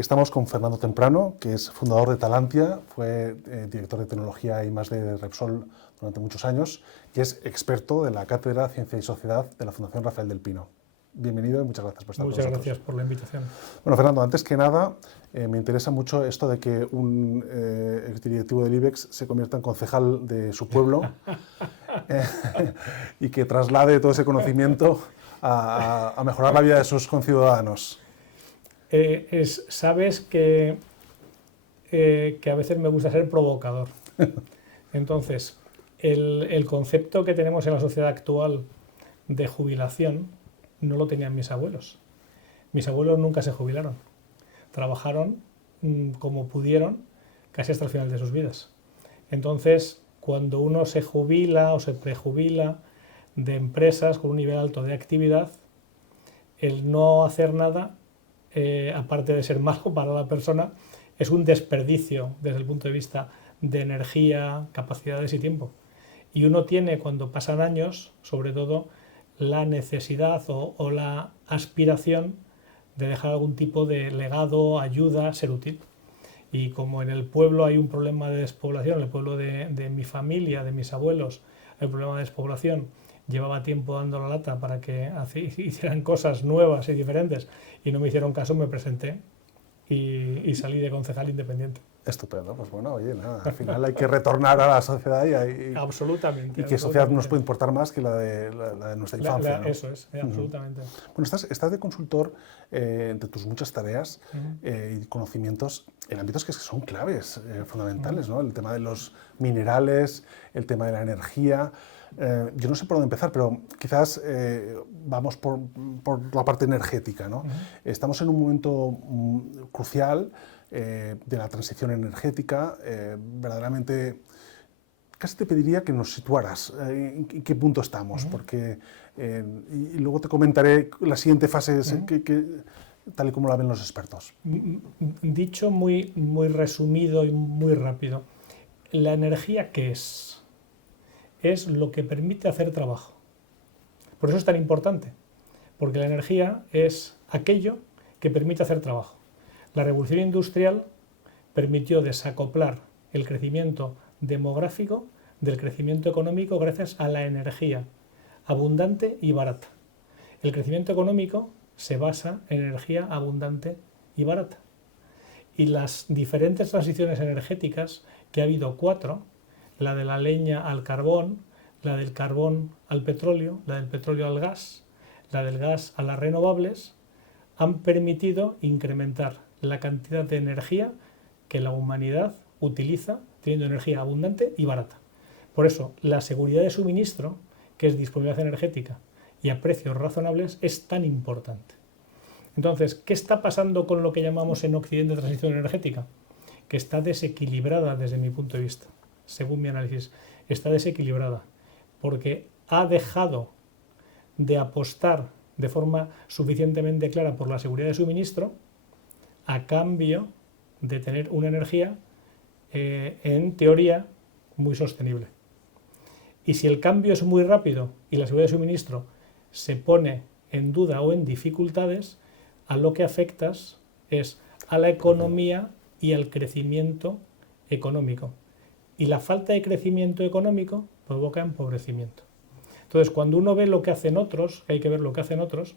Estamos con Fernando Temprano, que es fundador de Talantia, fue director de tecnología y más de Repsol durante muchos años y es experto de la Cátedra Ciencia y Sociedad de la Fundación Rafael del Pino. Bienvenido y muchas gracias por estar con nosotros. Muchas gracias por la invitación. Bueno, Fernando, antes que nada, me interesa mucho esto de que un directivo del IBEX se convierta en concejal de su pueblo y que traslade todo ese conocimiento a mejorar la vida de sus conciudadanos. Sabes que a veces me gusta ser provocador. Entonces, el concepto que tenemos en la sociedad actual de jubilación no lo tenían mis abuelos. Mis abuelos nunca se jubilaron. Trabajaron como pudieron casi hasta el final de sus vidas. Entonces, cuando uno se jubila o se prejubila de empresas con un nivel alto de actividad, el no hacer nada, aparte de ser malo para la persona, es un desperdicio desde el punto de vista de energía, capacidades y tiempo. Y uno tiene, cuando pasan años, sobre todo, la necesidad o la aspiración de dejar algún tipo de legado, ayuda, ser útil. Y como en el pueblo hay un problema de despoblación, en el pueblo de mi familia, de mis abuelos, hay un problema de despoblación, llevaba tiempo dando la lata para que hicieran cosas nuevas y diferentes y no me hicieron caso, me presenté y salí de concejal independiente. Estupendo, pues bueno, oye, nada, al final hay que retornar a la sociedad absolutamente, y que sociedad nos puede importar más que la de nuestra infancia. ¿No? Eso es, absolutamente. Bueno, estás de consultor entre tus muchas tareas y conocimientos en ámbitos que son claves, fundamentales, ¿no? El tema de los minerales, el tema de la energía. Yo no sé por dónde empezar, pero quizás vamos por la parte energética, ¿no? Estamos en un momento crucial de la transición energética. Verdaderamente, casi te pediría que nos situaras en qué punto estamos, porque y luego te comentaré la siguiente fase, tal y como la ven los expertos. Dicho muy resumido y muy rápido, ¿la energía qué es? Es lo que permite hacer trabajo. Por eso es tan importante, porque la energía es aquello que permite hacer trabajo. La revolución industrial permitió desacoplar el crecimiento demográfico del crecimiento económico gracias a la energía abundante y barata. El crecimiento económico se basa en energía abundante y barata. Y las diferentes transiciones energéticas, que ha habido 4, la de la leña al carbón, la del carbón al petróleo, la del petróleo al gas, la del gas a las renovables, han permitido incrementar la cantidad de energía que la humanidad utiliza teniendo energía abundante y barata. Por eso, la seguridad de suministro, que es disponibilidad energética y a precios razonables, es tan importante. Entonces, ¿qué está pasando con lo que llamamos en Occidente transición energética? Que está desequilibrada desde mi punto de vista. Según mi análisis, está desequilibrada porque ha dejado de apostar de forma suficientemente clara por la seguridad de suministro a cambio de tener una energía, en teoría, muy sostenible. Y si el cambio es muy rápido y la seguridad de suministro se pone en duda o en dificultades, a lo que afectas es a la economía y al crecimiento económico. Y la falta de crecimiento económico provoca empobrecimiento. Entonces, cuando uno ve lo que hacen otros, que hay que ver lo que hacen otros,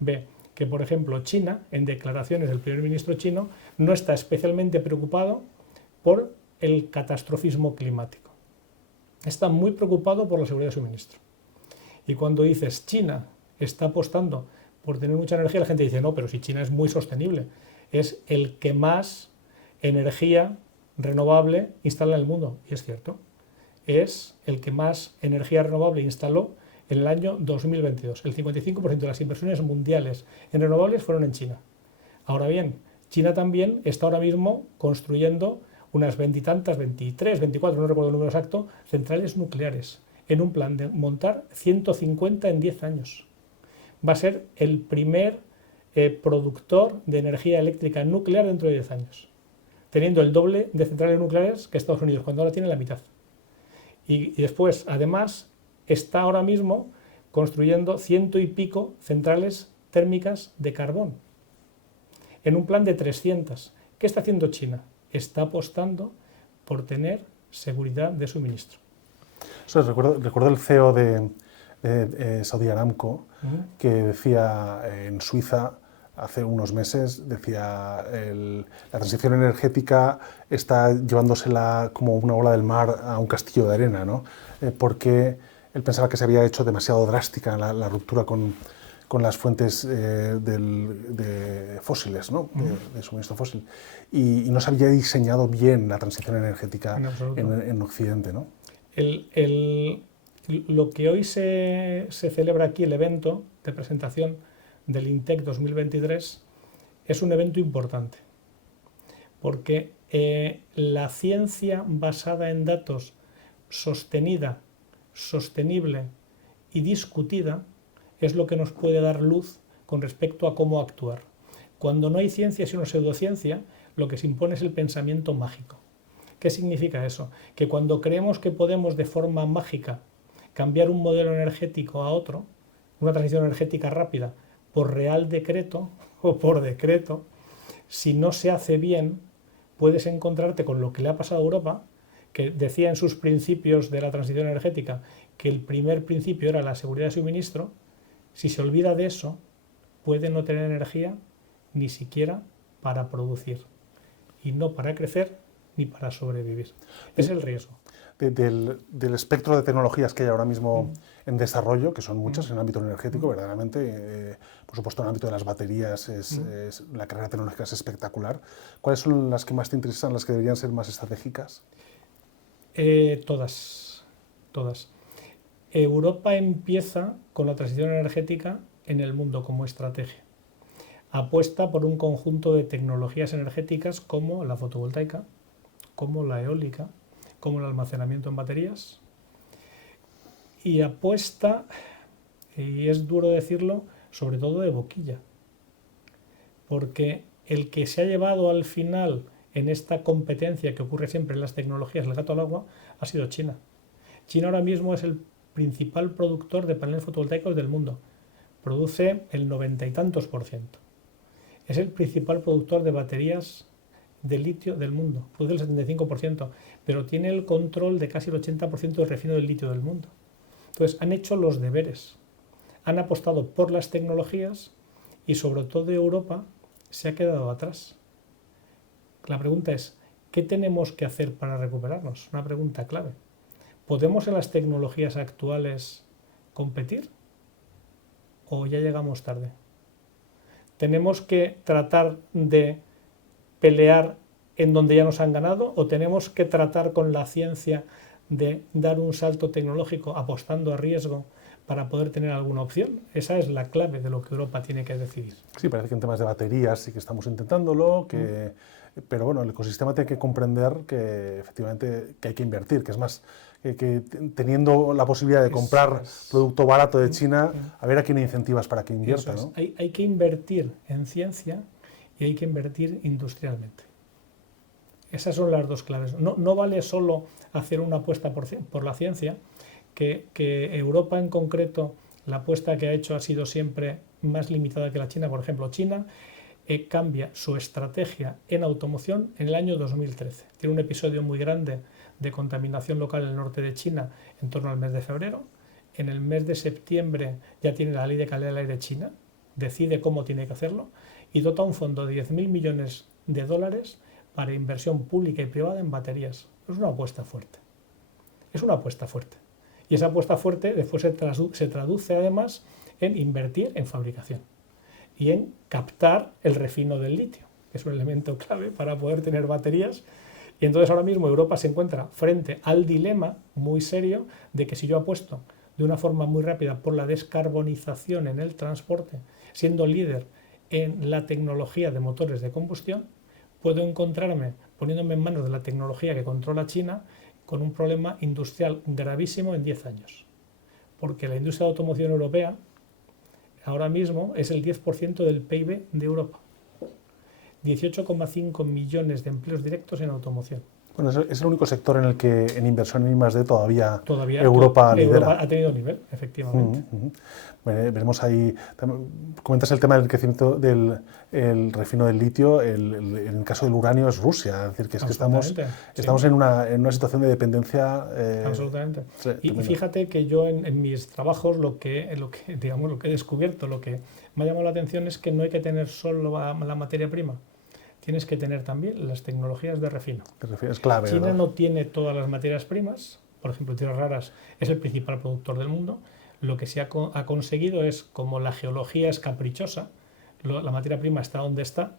ve que, por ejemplo, China, en declaraciones del primer ministro chino, no está especialmente preocupado por el catastrofismo climático. Está muy preocupado por la seguridad de suministro. Y cuando dices China está apostando por tener mucha energía, la gente dice, no, pero si China es muy sostenible, es el que más energía renovable instala en el mundo. Y es cierto, es el que más energía renovable instaló en el año 2022. El 55% de las inversiones mundiales en renovables fueron en China. Ahora bien, China también está ahora mismo construyendo unas 20 y tantas, 23, 24, no recuerdo el número exacto, centrales nucleares, en un plan de montar 150 en 10 años. Va a ser el primer productor de energía eléctrica nuclear dentro de 10 años, teniendo el doble de centrales nucleares que Estados Unidos, cuando ahora tiene la mitad. Y después, además, está ahora mismo construyendo 100 y pico centrales térmicas de carbón. en un plan de 300. ¿Qué está haciendo China? Está apostando por tener seguridad de suministro. Eso recuerdo el CEO de Saudi Aramco, que decía en Suiza, hace unos meses, decía la transición energética está llevándosela como una ola del mar a un castillo de arena, ¿no? Porque él pensaba que se había hecho demasiado drástica la ruptura con las fuentes de fósiles, ¿no? de suministro fósil, y no se había diseñado bien la transición energética en Occidente, ¿no? Lo que hoy se celebra aquí, el evento de presentación del INTEC 2023, es un evento importante, porque la ciencia basada en datos sostenida, sostenible y discutida es lo que nos puede dar luz con respecto a cómo actuar. Cuando no hay ciencia, sino pseudociencia, lo que se impone es el pensamiento mágico. ¿Qué significa eso? Que cuando creemos que podemos de forma mágica cambiar un modelo energético a otro, una transición energética rápida, por real decreto o por decreto, si no se hace bien, puedes encontrarte con lo que le ha pasado a Europa, que decía en sus principios de la transición energética que el primer principio era la seguridad de suministro. Si se olvida de eso, puede no tener energía ni siquiera para producir, y no para crecer ni para sobrevivir. Es el riesgo. Del espectro de tecnologías que hay ahora mismo en desarrollo, que son muchas en el ámbito energético, verdaderamente, por supuesto en el ámbito de las baterías, la carrera tecnológica es espectacular. ¿Cuáles son las que más te interesan, las que deberían ser más estratégicas? Todas. Europa empieza con la transición energética en el mundo como estrategia. Apuesta por un conjunto de tecnologías energéticas como la fotovoltaica, como la eólica, como el almacenamiento en baterías, y apuesta, y es duro decirlo, sobre todo de boquilla, porque el que se ha llevado al final en esta competencia que ocurre siempre en las tecnologías, el gato al agua, ha sido China. China ahora mismo es el principal productor de paneles fotovoltaicos del mundo, produce el 90 y tantos %. Es el principal productor de baterías de litio del mundo, produce el 75%, pero tiene el control de casi el 80% del refino del litio del mundo. Entonces han hecho los deberes, han apostado por las tecnologías y sobre todo Europa se ha quedado atrás. La pregunta es, ¿qué tenemos que hacer para recuperarnos? Una pregunta clave. ¿Podemos en las tecnologías actuales competir o ya llegamos tarde? ¿Tenemos que tratar de pelear en donde ya nos han ganado o tenemos que tratar con la ciencia de dar un salto tecnológico apostando a riesgo para poder tener alguna opción? Esa es la clave de lo que Europa tiene que decidir. Sí, parece que en temas de baterías sí que estamos intentándolo, pero bueno, el ecosistema tiene que comprender que efectivamente que hay que invertir, que es más, que teniendo la posibilidad de comprar producto barato de China, a ver a quién incentivas para que invierta, ¿no? Hay que invertir en ciencia y hay que invertir industrialmente. Esas son las dos claves. No vale solo hacer una apuesta por la ciencia, que Europa en concreto, la apuesta que ha hecho ha sido siempre más limitada que la China. Por ejemplo, China cambia su estrategia en automoción en el año 2013. Tiene un episodio muy grande de contaminación local en el norte de China en torno al mes de febrero. En el mes de septiembre ya tiene la ley de calidad del aire China, decide cómo tiene que hacerlo y dota un fondo de 10.000 millones de dólares para inversión pública y privada en baterías. Es una apuesta fuerte. Es una apuesta fuerte. Y esa apuesta fuerte después se traduce además en invertir en fabricación y en captar el refino del litio, que es un elemento clave para poder tener baterías. Y entonces ahora mismo Europa se encuentra frente al dilema muy serio de que si yo apuesto de una forma muy rápida por la descarbonización en el transporte, siendo líder en la tecnología de motores de combustión, puedo encontrarme poniéndome en manos de la tecnología que controla China con un problema industrial gravísimo en 10 años. Porque la industria de automoción europea ahora mismo es el 10% del PIB de Europa. 18,5 millones de empleos directos en automoción. Bueno, es el único sector en el que en inversión en I+D todavía Europa lidera. Europa ha tenido nivel, efectivamente. Veremos ahí, comentas el tema del crecimiento del refino del litio, en el caso del uranio es Rusia, es decir, que estamos en una situación de dependencia. Absolutamente. Y tremenda. fíjate que yo en mis trabajos lo que he descubierto, lo que me ha llamado la atención es que no hay que tener solo la materia prima, tienes que tener también las tecnologías de refino. Es clave, China ¿verdad? no tiene todas las materias primas, por ejemplo, tierras raras es el principal productor del mundo. Lo que se ha conseguido es, como la geología es caprichosa, la materia prima está donde está,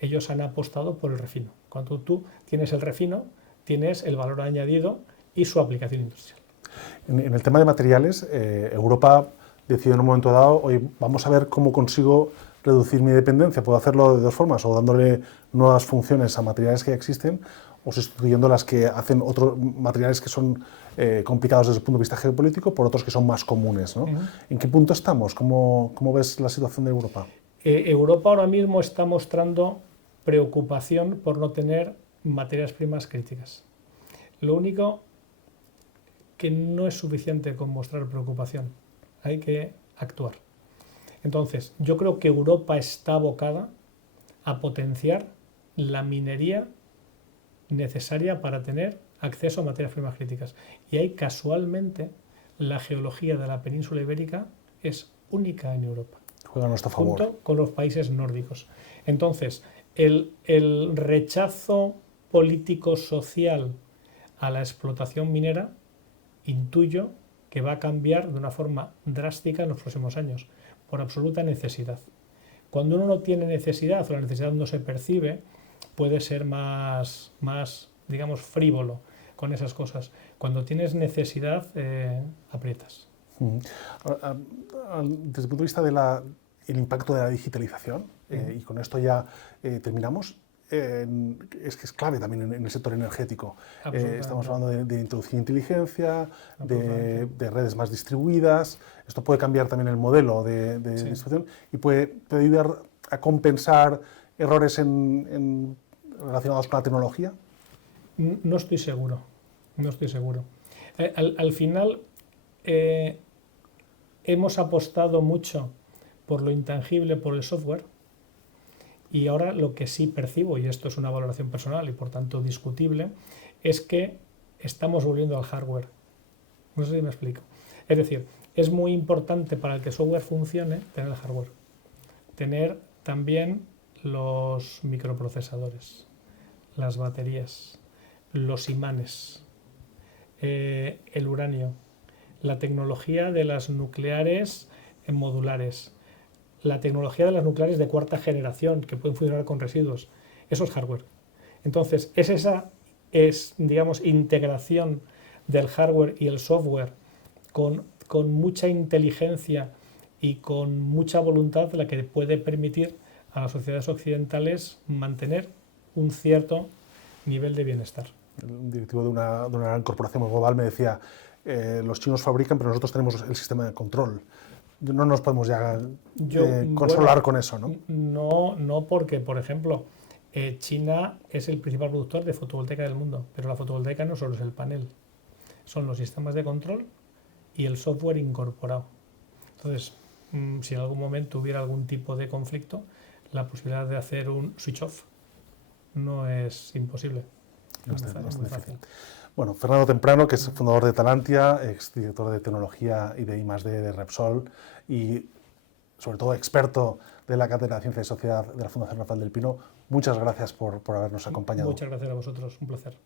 ellos han apostado por el refino. Cuando tú tienes el refino, tienes el valor añadido y su aplicación industrial. En el tema de materiales, Europa decidió en un momento dado, oye, vamos a ver cómo consigo reducir mi dependencia. Puedo hacerlo de dos formas, o dándole nuevas funciones a materiales que ya existen, o sustituyendo las que hacen otros materiales que son complicados desde el punto de vista geopolítico por otros que son más comunes, ¿no? ¿En qué punto estamos? ¿Cómo ves la situación de Europa? Europa ahora mismo está mostrando preocupación por no tener materias primas críticas. Lo único que no es suficiente con mostrar preocupación, hay que actuar. Entonces, yo creo que Europa está abocada a potenciar la minería necesaria para tener acceso a materias primas críticas. Y ahí, casualmente, la geología de la península ibérica es única en Europa. Juega a nuestro favor. Junto con los países nórdicos. Entonces, el rechazo político-social a la explotación minera, intuyo que va a cambiar de una forma drástica en los próximos años, por absoluta necesidad. Cuando uno no tiene necesidad o la necesidad no se percibe, puede ser más digamos, frívolo con esas cosas. Cuando tienes necesidad, aprietas. Desde el punto de vista del impacto de la digitalización, y con esto ya terminamos, es que es clave también en el sector energético. Estamos hablando de introducir inteligencia, de redes más distribuidas. Esto puede cambiar también el modelo de distribución y puede ayudar a compensar errores relacionados con la tecnología. No estoy seguro. Al final hemos apostado mucho por lo intangible, por el software, y ahora lo que sí percibo, y esto es una valoración personal y por tanto discutible, es que estamos volviendo al hardware. No sé si me explico. Es decir, es muy importante para el que el software funcione tener el hardware. Tener también los microprocesadores, las baterías, los imanes, el uranio, la tecnología de las nucleares modulares, la tecnología de las nucleares de cuarta generación que pueden funcionar con residuos. Eso es hardware. Entonces, digamos, integración del hardware y el software con mucha inteligencia y con mucha voluntad la que puede permitir a las sociedades occidentales mantener un cierto nivel de bienestar. El directivo de una gran corporación global me decía, los chinos fabrican, pero nosotros tenemos el sistema de control. No nos podemos ya consolar con eso, ¿no? No, porque, por ejemplo, China es el principal productor de fotovoltaica del mundo, pero la fotovoltaica no solo es el panel, son los sistemas de control y el software incorporado. Entonces, si en algún momento hubiera algún tipo de conflicto, la posibilidad de hacer un switch off no es imposible. No es muy fácil. Bueno, Fernando Temprano, que es fundador de Talantia, exdirector de tecnología y de I+D de Repsol y sobre todo experto de la Cátedra de Ciencia y Sociedad de la Fundación Rafael del Pino, muchas gracias por habernos acompañado. Muchas gracias a vosotros, un placer.